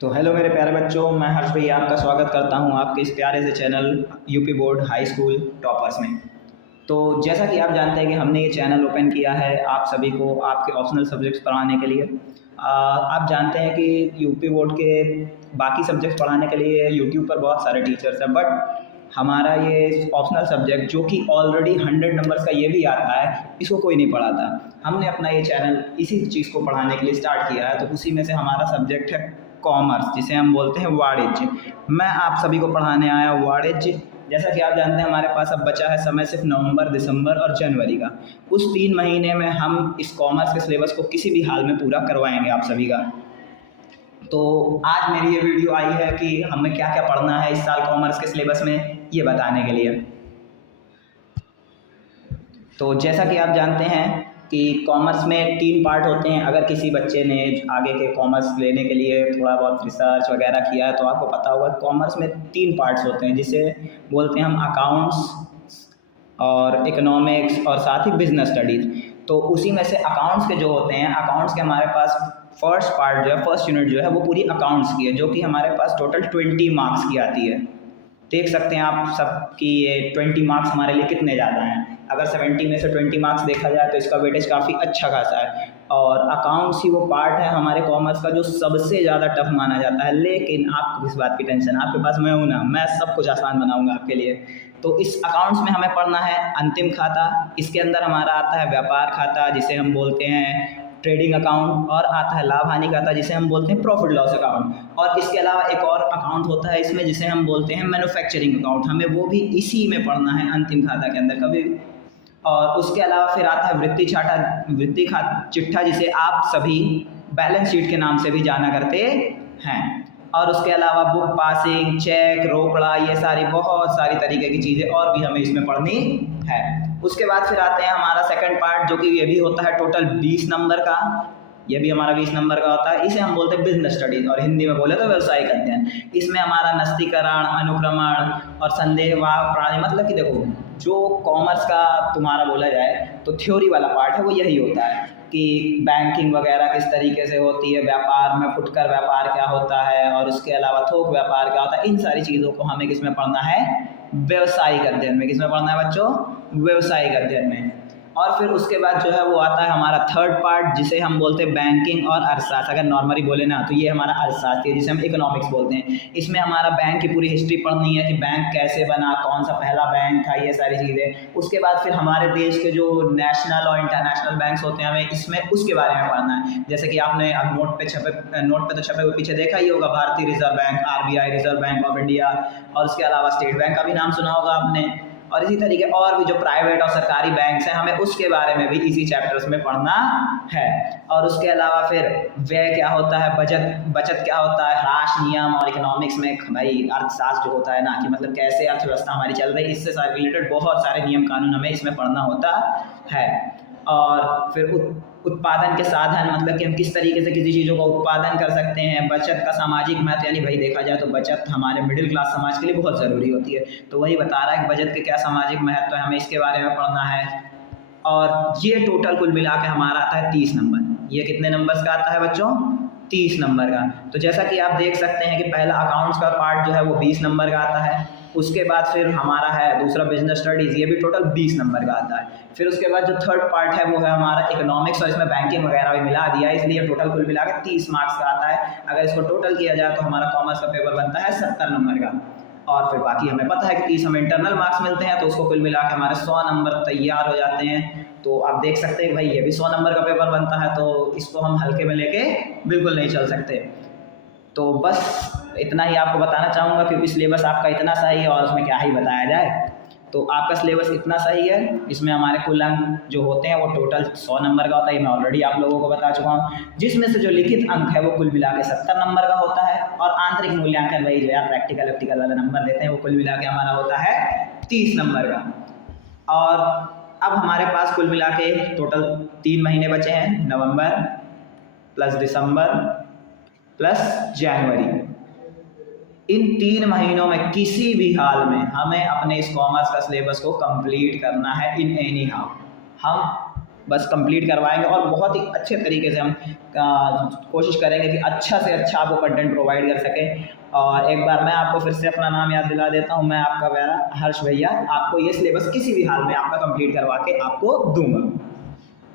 तो हेलो मेरे प्यारे बच्चों, मैं हर्ष भैया आपका स्वागत करता हूं आपके इस प्यारे से channel UP board high school toppers में। तो जैसा कि आप जानते हैं कि हमने ये चैनल ओपन किया है आप सभी को आपके ऑप्शनल सब्जेक्ट्स पढ़ाने के लिए। आप जानते हैं कि यूपी बोर्ड के बाकी सब्जेक्ट्स पढ़ाने के लिए यूट्यूब पर बहुत सारे टीचर्स हैं, बट हमारा ये ऑप्शनल सब्जेक्ट जो कि ऑलरेडी 100 नंबर्स का ये भी आता है, इसको कोई नहीं पढ़ाता। हमने अपना ये चैनल इसी चीज़ को पढ़ाने के लिए स्टार्ट किया है। तो उसी में से हमारा सब्जेक्ट है कॉमर्स, जिसे हम बोलते हैं वाणिज्य। मैं आप सभी को पढ़ाने आया हूँ वाणिज्य। जैसा कि आप जानते हैं हमारे पास अब बचा है समय सिर्फ नवंबर, दिसंबर और जनवरी का। उस 3 महीने में हम इस कॉमर्स के सिलेबस को किसी भी हाल में पूरा करवाएंगे आप सभी का। तो आज मेरी ये वीडियो आई है कि हमें क्या क्या पढ़ना है इस साल कॉमर्स के सिलेबस में, ये बताने के लिए। तो जैसा कि आप जानते हैं कि कॉमर्स में 3 पार्ट होते हैं। अगर किसी बच्चे ने आगे के कॉमर्स लेने के लिए थोड़ा बहुत रिसर्च वगैरह किया है तो आपको पता होगा कॉमर्स में 3 पार्ट्स होते हैं, जिसे बोलते हैं हम अकाउंट्स और इकोनॉमिक्स और साथ ही बिजनेस स्टडीज़। तो उसी में से अकाउंट्स के जो होते हैं, अकाउंट्स के हमारे पास फर्स्ट पार्ट जो है, फर्स्ट यूनिट जो है वो पूरी अकाउंट्स की है, जो कि हमारे पास टोटल 20 मार्क्स की आती है। देख सकते हैं आप सब कि ये 20 मार्क्स हमारे लिए कितने ज़्यादा हैं। अगर 70 में से 20 मार्क्स देखा जाए तो इसका वेटेज काफ़ी अच्छा खासा है। और अकाउंट्स ही वो पार्ट है हमारे कॉमर्स का जो सबसे ज़्यादा टफ माना जाता है। लेकिन आपको किस बात की टेंशन, आपके पास मैं हूँ ना, मैं सब कुछ आसान बनाऊँगा आपके लिए। तो इस अकाउंट्स में हमें पढ़ना है अंतिम खाता। इसके अंदर हमारा आता है व्यापार खाता, जिसे हम बोलते हैं ट्रेडिंग अकाउंट, और आता है लाभ हानि खाता, जिसे हम बोलते हैं प्रॉफिट लॉस अकाउंट। और इसके अलावा एक और अकाउंट होता है इसमें, जिसे हम बोलते हैं मैन्युफैक्चरिंग अकाउंट। हमें वो भी इसी में पढ़ना है अंतिम खाता के अंदर कभी। और उसके अलावा फिर आता है वृत्ति चिट्ठा, जिसे आप सभी बैलेंस शीट के नाम से भी जाना करते हैं। और उसके अलावा बुक पासिंग, चेक, रोकड़ा, ये सारी बहुत सारी तरीके की चीज़ें और भी हमें इसमें पढ़नी है। उसके बाद फिर आते हैं हमारा सेकंड पार्ट, जो कि ये भी होता है टोटल 20 नंबर का। ये भी हमारा 20 नंबर का होता है। इसे हम बोलते हैं बिजनेस स्टडीज, और हिंदी में बोले तो व्यवसायिक अध्ययन। इसमें हमारा नस्तीकरण, अनुक्रमण और संदेहवाद प्रणाली, मतलब कि देखो, जो कॉमर्स का तुम्हारा बोला जाए तो थ्योरी वाला पार्ट है वो यही होता है कि बैंकिंग वगैरह किस तरीके से होती है, व्यापार में फुटकर व्यापार क्या होता है, और उसके अलावा थोक व्यापार क्या होता है। इन सारी चीज़ों को हमें किस में पढ़ना है, व्यवसायिक अध्ययन में। किस में पढ़ना है बच्चों, व्यवसायिक अध्ययन में। और फिर उसके बाद जो है वो आता है हमारा थर्ड पार्ट, जिसे हम बोलते हैं बैंकिंग और अर्थशास्त्र। अगर नॉर्मली बोले ना तो ये हमारा अर्थशास्त्र है, जिसे हम इकोनॉमिक्स बोलते हैं। इसमें हमारा बैंक की पूरी हिस्ट्री पढ़नी है कि बैंक कैसे बना, कौन सा पहला बैंक था, ये सारी चीज़ें। उसके बाद फिर हमारे देश के जो नेशनल और इंटरनेशनल बैंक्स होते हैं, हमें इसमें उसके बारे में पढ़ना है। जैसे कि आपने अब नोट पे तो छपे हुए पीछे देखा ही होगा, भारतीय reserve bank, RBI, reserve bank of India. और उसके अलावा स्टेट बैंक का भी नाम सुना होगा आपने। और इसी तरीके और भी जो प्राइवेट और सरकारी बैंक्स हैं, हमें उसके बारे में भी इसी चैप्टर्स में पढ़ना है। और उसके अलावा फिर व्यय क्या होता है, बचत क्या होता है, ह्रास नियम, और इकोनॉमिक्स में भाई अर्थशास्त्र जो होता है ना, कि मतलब कैसे अर्थव्यवस्था हमारी चल रही है, इससे सारे रिलेटेड बहुत सारे नियम कानून हमें इसमें पढ़ना होता है। और फिर उत्पादन के साधन, मतलब कि हम किस तरीके से किसी चीज़ों का उत्पादन कर सकते हैं। बचत का सामाजिक महत्व, यानी भाई देखा जाए तो बचत हमारे मिडिल क्लास समाज के लिए बहुत ज़रूरी होती है। तो वही बता रहा है कि बचत के क्या सामाजिक महत्व है, हमें इसके बारे में पढ़ना है। और ये टोटल कुल मिला के हमारा आता है 30 नंबर। ये कितने नंबर्स का आता है बच्चों, 30 नंबर का। तो जैसा कि आप देख सकते हैं कि पहला अकाउंट्स का पार्ट जो है वो 20 नंबर का आता है। उसके बाद फिर हमारा है दूसरा बिजनेस स्टडीज़, ये भी टोटल 20 नंबर का आता है। फिर उसके बाद जो थर्ड पार्ट है वो है हमारा इकोनॉमिक्स, और इसमें बैंकिंग वगैरह भी मिला दिया है, इसलिए टोटल कुल मिला के 30 मार्क्स का आता है। अगर इसको टोटल किया जाए तो हमारा कॉमर्स का पेपर बनता है 70 नंबर का। और फिर बाकी हमें पता है कि 30 हमें इंटरनल मार्क्स मिलते हैं, तो उसको कुल मिला के हमारे 100 नंबर तैयार हो जाते हैं। तो आप देख सकते हैं भाई ये भी 100 नंबर का पेपर बनता है, तो इसको हम हल्के में लेके बिल्कुल नहीं चल सकते। तो बस इतना ही आपको बताना चाहूँगा, क्योंकि सिलेबस आपका इतना सही है और उसमें क्या ही बताया जाए। तो आपका सिलेबस इतना सही है, इसमें हमारे कुल अंक जो होते हैं वो टोटल 100 नंबर का होता है। ये मैं ऑलरेडी आप लोगों को बता चुका हूँ, जिसमें से जो लिखित अंक है वो कुल मिला के 70 नंबर का होता है। और आंतरिक मूल्यांकन वही जो यार प्रैक्टिकल वाला नंबर देते हैं, वो कुल मिला के हमारा होता है 30 नंबर का। और अब हमारे पास कुल मिला के टोटल 3 महीने बचे हैं, नवंबर प्लस दिसंबर प्लस जनवरी। इन 3 महीनों में किसी भी हाल में हमें अपने इस कॉमर्स का सिलेबस को कंप्लीट करना है इन एनी हाउ। हम बस कंप्लीट करवाएंगे और बहुत ही अच्छे तरीके से हम कोशिश करेंगे कि अच्छा से अच्छा आपको कंटेंट प्रोवाइड कर सकें। और एक बार मैं आपको फिर से अपना नाम याद दिला देता हूँ, मैं आपका मेरा हर्ष भैया, आपको ये सिलेबस किसी भी हाल में आपका कंप्लीट करवा के आपको दूंगा।